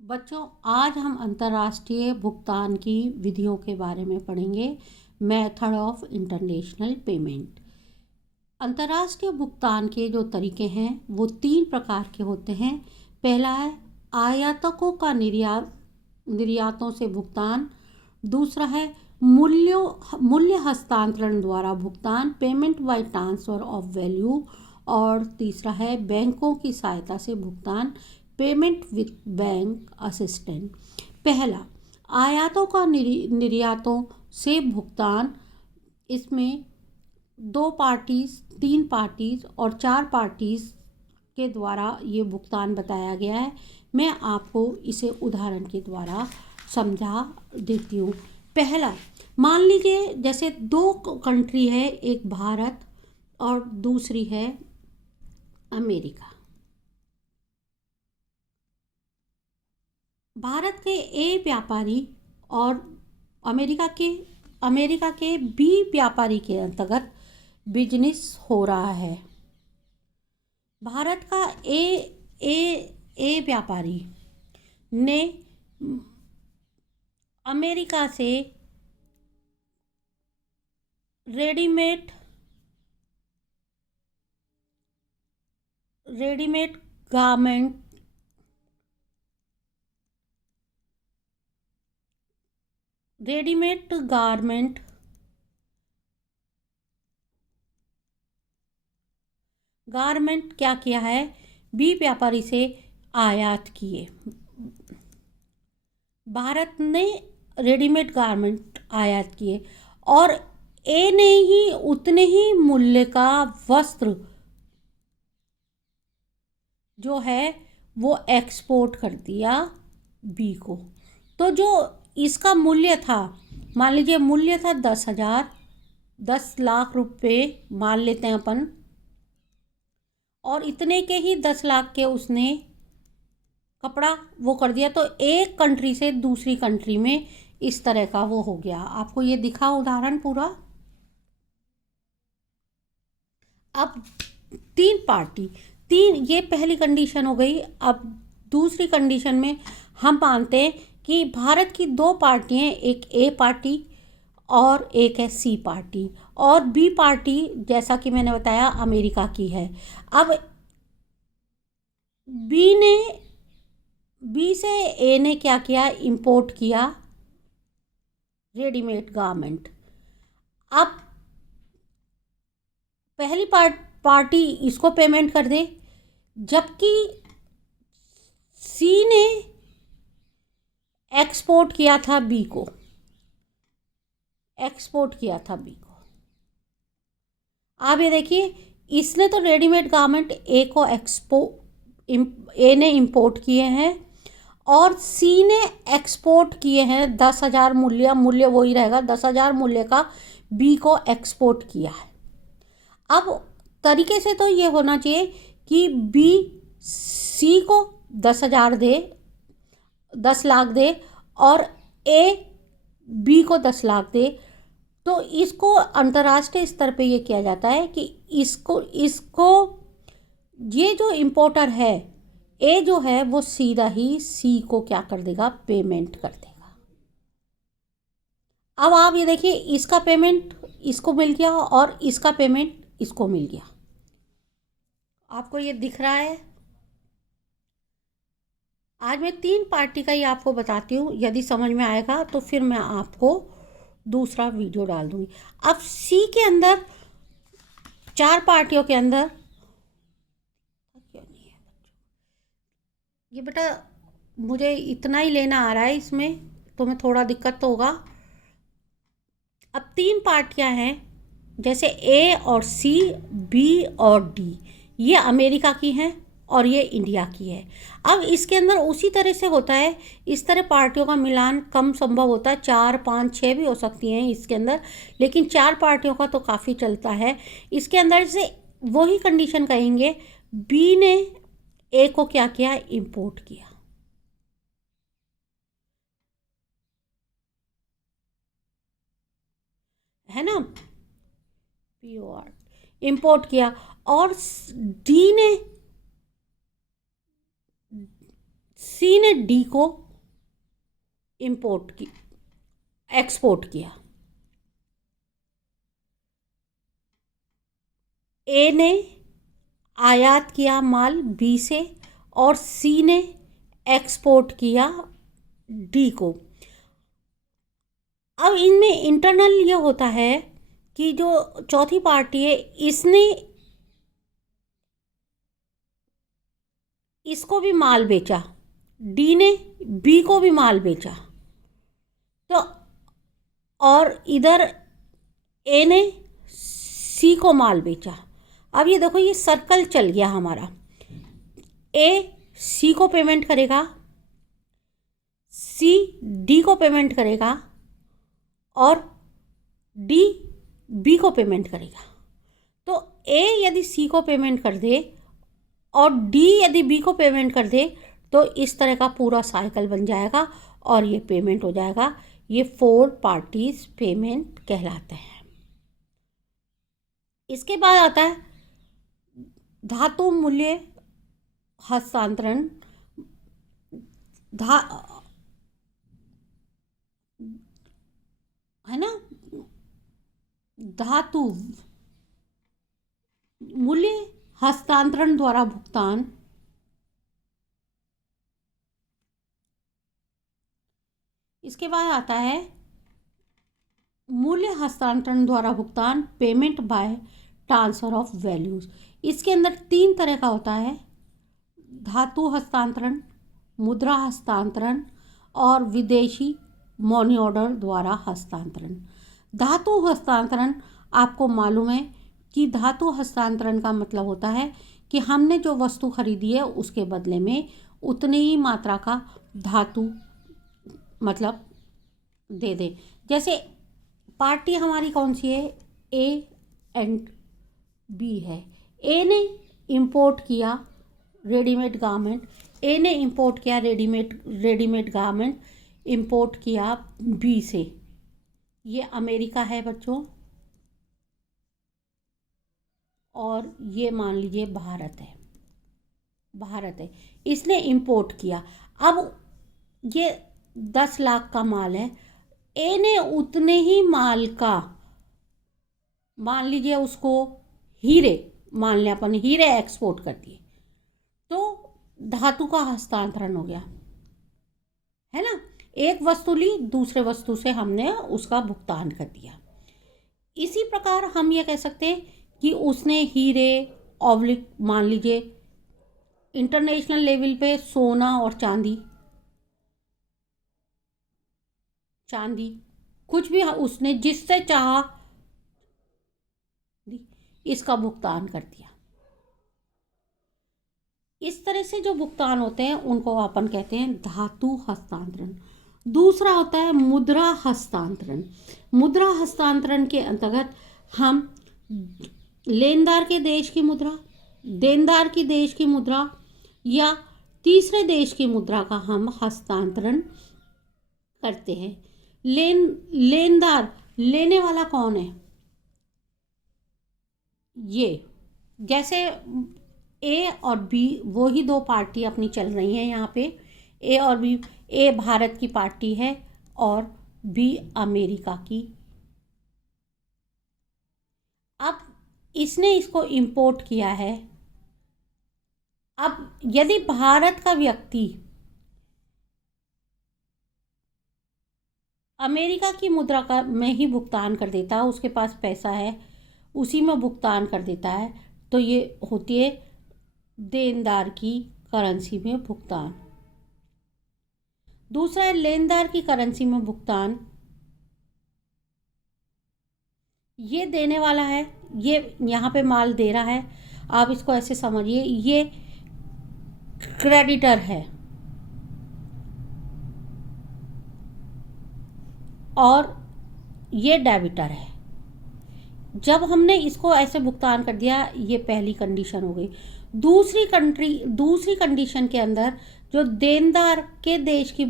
बच्चों, आज हम अंतर्राष्ट्रीय भुगतान की विधियों के बारे में पढ़ेंगे। Method of international payment. अंतर्राष्ट्रीय भुगतान के जो तरीके हैं वो 3 प्रकार के होते हैं। पहला है आयातकों का निर्यातों से भुगतान। दूसरा है मूल्य हस्तांतरण द्वारा भुगतान, payment by transfer of value. और तीसरा है बैंकों की सहायता से भुगतान, पेमेंट विथ बैंक असिस्टेंट। पहला, आयातों का निर्यातों से भुगतान। इसमें 2 पार्टीज, 3 पार्टीज और 4 पार्टीज के द्वारा ये भुगतान बताया गया है। मैं आपको इसे उदाहरण के द्वारा समझा देती हूँ। पहला, मान लीजिए जैसे 2 कंट्री है, एक भारत और दूसरी है अमेरिका। भारत के ए व्यापारी और अमेरिका के बी व्यापारी के अंतर्गत बिजनेस हो रहा है। भारत का ए व्यापारी ने अमेरिका से रेडीमेड गारमेंट क्या किया है, बी व्यापारी से आयात किए। भारत ने रेडीमेड गारमेंट आयात किए और ए ने ही उतने ही मूल्य का वस्त्र जो है वो एक्सपोर्ट कर दिया बी को। तो जो इसका मूल्य था, मान लीजिए मूल्य था 10 लाख रुपए मान लेते हैं अपन, और इतने के ही 10 लाख के उसने कपड़ा वो कर दिया। तो एक कंट्री से दूसरी कंट्री में इस तरह का वो हो गया। आपको ये दिखा उदाहरण पूरा। अब 3 ये पहली कंडीशन हो गई। अब दूसरी कंडीशन में हम मानते हैं कि भारत की 2 पार्टी हैं, एक ए पार्टी और एक है सी पार्टी, और बी पार्टी जैसा कि मैंने बताया अमेरिका की है। अब बी से ए ने क्या किया, इंपोर्ट किया रेडीमेड गारमेंट। अब पहली पार्टी इसको पेमेंट कर दे, जबकि सी ने एक्सपोर्ट किया था बी को। आप ये देखिए, इसने तो रेडीमेड गारमेंट ए ने इंपोर्ट किए हैं और सी ने एक्सपोर्ट किए हैं 10,000 मूल्य वही रहेगा, 10,000 मूल्य का बी को एक्सपोर्ट किया है। अब तरीके से तो ये होना चाहिए कि बी सी को 10 लाख दे और ए बी को 10 लाख दे। तो इसको अंतर्राष्ट्रीय स्तर पे ये किया जाता है कि इसको ये जो इम्पोर्टर है ए जो है वो सीधा ही सी को क्या कर देगा, पेमेंट कर देगा। अब आप ये देखिए, इसका पेमेंट इसको मिल गया और इसका पेमेंट इसको मिल गया। आपको ये दिख रहा है। आज मैं 3 पार्टी का ही आपको बताती हूँ, यदि समझ में आएगा तो फिर मैं आपको दूसरा वीडियो डाल दूँगी। अब सी के अंदर 4 पार्टियों के अंदर ये बेटा मुझे इतना ही लेना आ रहा है, इसमें तो मैं थोड़ा दिक्कत तो होगा। अब 3 पार्टियां हैं, जैसे ए और सी, बी और डी, ये अमेरिका की हैं और ये इंडिया की है। अब इसके अंदर उसी तरह से होता है, इस तरह पार्टियों का मिलान कम संभव होता है, 4, 5, 6 भी हो सकती हैं इसके अंदर, लेकिन 4 पार्टियों का तो काफ़ी चलता है। इसके अंदर से वही कंडीशन कहेंगे, बी ने ए को क्या किया, इंपोर्ट किया, है ना, पीओआर इंपोर्ट किया। और डी सी ने डी को एक्सपोर्ट किया। ए ने आयात किया माल बी से और सी ने एक्सपोर्ट किया डी को। अब इनमें इंटरनल ये होता है कि जो चौथी पार्टी है इसने इसको भी माल बेचा, डी ने बी को भी माल बेचा, तो और इधर ए ने सी को माल बेचा। अब ये देखो ये सर्कल चल गया हमारा। ए सी को पेमेंट करेगा, सी डी को पेमेंट करेगा और डी बी को पेमेंट करेगा। तो ए यदि सी को पेमेंट कर दे और डी यदि बी को पेमेंट कर दे तो इस तरह का पूरा साइकिल बन जाएगा और ये पेमेंट हो जाएगा। ये 4 पार्टीज पेमेंट कहलाते हैं। इसके बाद आता है धातु मूल्य हस्तांतरण। है ना, धातु मूल्य हस्तांतरण द्वारा भुगतान। इसके बाद आता है मूल्य हस्तांतरण द्वारा भुगतान, payment by transfer of values. इसके अंदर 3 तरह का होता है, धातु हस्तांतरण, मुद्रा हस्तांतरण और विदेशी मनी ऑर्डर द्वारा हस्तांतरण। धातु हस्तांतरण आपको मालूम है कि धातु हस्तांतरण का मतलब होता है कि हमने जो वस्तु खरीदी है उसके बदले में उतनी ही मात्रा का धातु मतलब दे दे। जैसे पार्टी हमारी कौन सी है, ए एंड बी है। ए ने इंपोर्ट किया रेडीमेड गारमेंट, ए ने इंपोर्ट किया रेडीमेड गारमेंट इंपोर्ट किया बी से। ये अमेरिका है बच्चों और ये मान लीजिए भारत है। इसने इंपोर्ट किया। अब ये 10 लाख का माल है, ए ने उतने ही माल का, मान लीजिए उसको हीरे, मान लिया अपन हीरे एक्सपोर्ट कर दिए, तो धातु का हस्तांतरण हो गया, है ना। एक वस्तु ली, दूसरे वस्तु से हमने उसका भुगतान कर दिया। इसी प्रकार हम ये कह सकते हैं कि उसने हीरे ऑब्लिक, मान लीजिए इंटरनेशनल लेवल पे सोना और चांदी कुछ भी उसने जिससे चाहा इसका भुगतान कर दिया। इस तरह से जो भुगतान होते हैं उनको अपन कहते हैं धातु हस्तांतरण। दूसरा होता है मुद्रा हस्तांतरण। मुद्रा हस्तांतरण के अंतर्गत हम लेनदार के देश की मुद्रा, देनदार की देश की मुद्रा या तीसरे देश की मुद्रा का हम हस्तांतरण करते हैं। लेनदार, लेने वाला कौन है, ये जैसे ए और बी वो ही 2 पार्टी अपनी चल रही हैं यहाँ पे, ए और बी। ए भारत की पार्टी है और बी अमेरिका की। अब इसने इसको इंपोर्ट किया है। अब यदि भारत का व्यक्ति अमेरिका की मुद्रा का में ही भुगतान कर देता है, उसके पास पैसा है उसी में भुगतान कर देता है, तो ये होती है देनदार की करेंसी में भुगतान। दूसरा है लेनदार की करेंसी में भुगतान। ये देने वाला है, ये यहाँ पे माल दे रहा है, आप इसको ऐसे समझिए, ये क्रेडिटर है और ये डेबिटर है। जब हमने इसको ऐसे भुगतान कर दिया, ये पहली कंडीशन हो गई। दूसरी कंडीशन के अंदर जो देनदार के देश की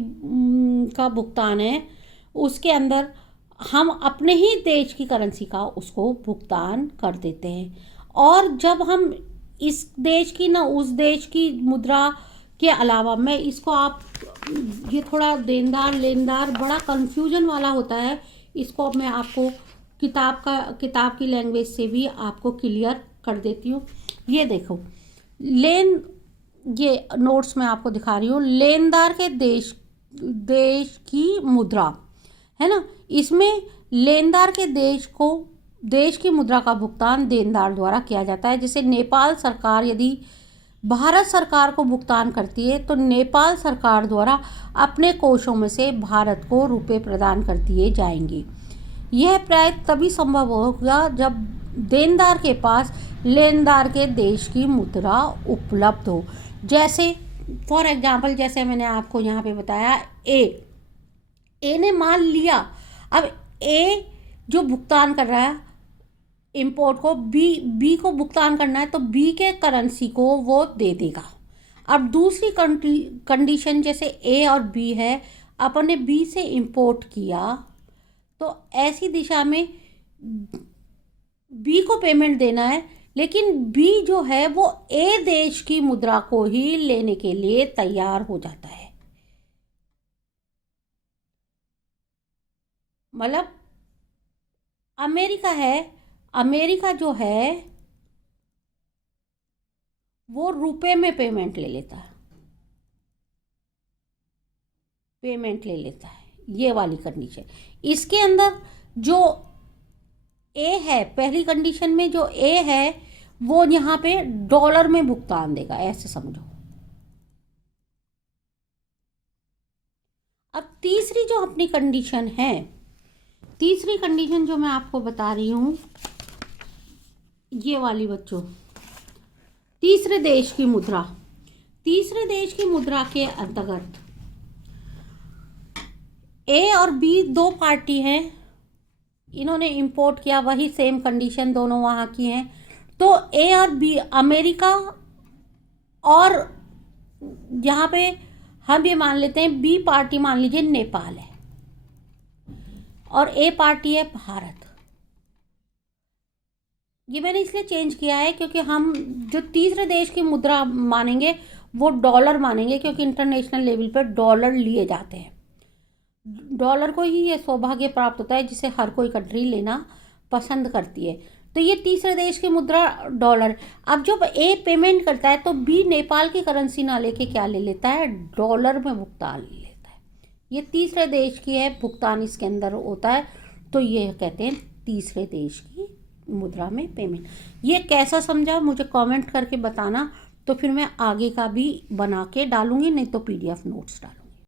का भुगतान है, उसके अंदर हम अपने ही देश की करेंसी का उसको भुगतान कर देते हैं। और जब हम इस देश की ना उस देश की मुद्रा के अलावा मैं इसको आप, ये थोड़ा देनदार लेनदार बड़ा कन्फ्यूजन वाला होता है, इसको मैं आपको किताब की लैंग्वेज से भी आपको क्लियर कर देती हूँ। ये देखो, ये नोट्स मैं आपको दिखा रही हूँ, लेनदार के देश की मुद्रा है ना। इसमें लेनदार के देश की मुद्रा का भुगतान देनदार द्वारा किया जाता है। जैसे नेपाल सरकार यदि भारत सरकार को भुगतान करती है तो नेपाल सरकार द्वारा अपने कोषों में से भारत को रुपए प्रदान कर दिए जाएंगे। यह प्राय तभी संभव होगा जब देनदार के पास लेनदार के देश की मुद्रा उपलब्ध हो। जैसे फॉर एग्जाम्पल, जैसे मैंने आपको यहाँ पे बताया, ए ने मान लिया, अब ए जो भुगतान कर रहा है इंपोर्ट को, बी को भुगतान करना है तो बी के करेंसी को वो दे देगा। अब दूसरी कंडीशन, जैसे ए और बी है, अपन ने बी से इंपोर्ट किया तो ऐसी दिशा में बी को पेमेंट देना है, लेकिन बी जो है वो ए देश की मुद्रा को ही लेने के लिए तैयार हो जाता है। मतलब अमेरिका जो है वो रुपए में पेमेंट ले लेता है, ये वाली कंडीशन। इसके अंदर जो ए है, पहली कंडीशन में जो ए है वो यहाँ पे डॉलर में भुगतान देगा, ऐसे समझो। अब तीसरी जो अपनी कंडीशन है, तीसरी कंडीशन जो मैं आपको बता रही हूँ, ये वाली बच्चों, तीसरे देश की मुद्रा के अंतर्गत ए और बी दो पार्टी हैं, इन्होंने इंपोर्ट किया, वही सेम कंडीशन दोनों वहाँ की हैं। तो ए और बी, अमेरिका और यहाँ पे हम ये मान लेते हैं बी पार्टी मान लीजिए नेपाल है और ए पार्टी है भारत। ये मैंने इसलिए चेंज किया है क्योंकि हम जो तीसरे देश की मुद्रा मानेंगे वो डॉलर मानेंगे, क्योंकि इंटरनेशनल लेवल पर डॉलर लिए जाते हैं। डॉलर को ही ये सौभाग्य प्राप्त होता है जिसे हर कोई कंट्री लेना पसंद करती है। तो ये तीसरे देश की मुद्रा डॉलर। अब जब ए पेमेंट करता है तो बी नेपाल की करेंसी ना लेके क्या ले लेता है, डॉलर में भुगतान ले लेता है। ये तीसरे देश की है, भुगतान इसके अंदर होता है, तो ये कहते हैं तीसरे देश की मुद्रा में पेमेंट। ये कैसा समझा मुझे कमेंट करके बताना, तो फिर मैं आगे का भी बना के डालूंगी, नहीं तो PDF नोट्स डालूंगी।